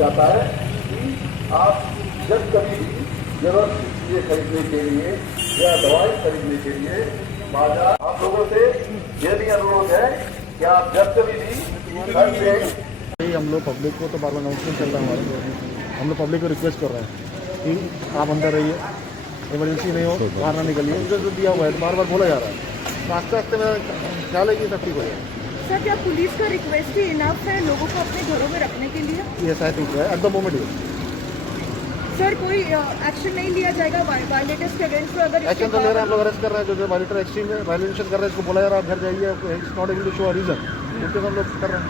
जाता है कि आप जब कभी भी जरूरत चीजें खरीदने के लिए या दवाई खरीदने के लिए बाजार, आप लोगों से यह भी अनुरोध है कि आप जब कभी भी घर से हम लोग पब्लिक को तो बार बार अनाउंसमेंट चल रहा है हमारे, हम लोग पब्लिक को रिक्वेस्ट कर रहे हैं कि आप अंदर रहिए, इमरजेंसी नहीं हो बाहर ना निकलिए, जो दिया हुआ है बार बार बोला जा रहा है। आस्ते आस्ते मेरा ख्याल है कि सब ठीक हो जाएगा। सर, क्या पुलिस का रिक्वेस्ट ही इनफ है लोगों को अपने घरों में रखने के लिए? Yes, I think at the moment. Sir, कोई एक्शन नहीं लिया जाएगा वायलेटर्स के अगेंस्ट? अगर एक्शन तो ले रहे हैं, हम लोग अरेस्ट कर रहे हैं जो वायलेटर एक्सट्रीम वायलेशन कर रहे हैं, इसको बोला जा रहा है आप घर जाइए, it's not able to show a reason, उसके हम लोग कर रहे हैं।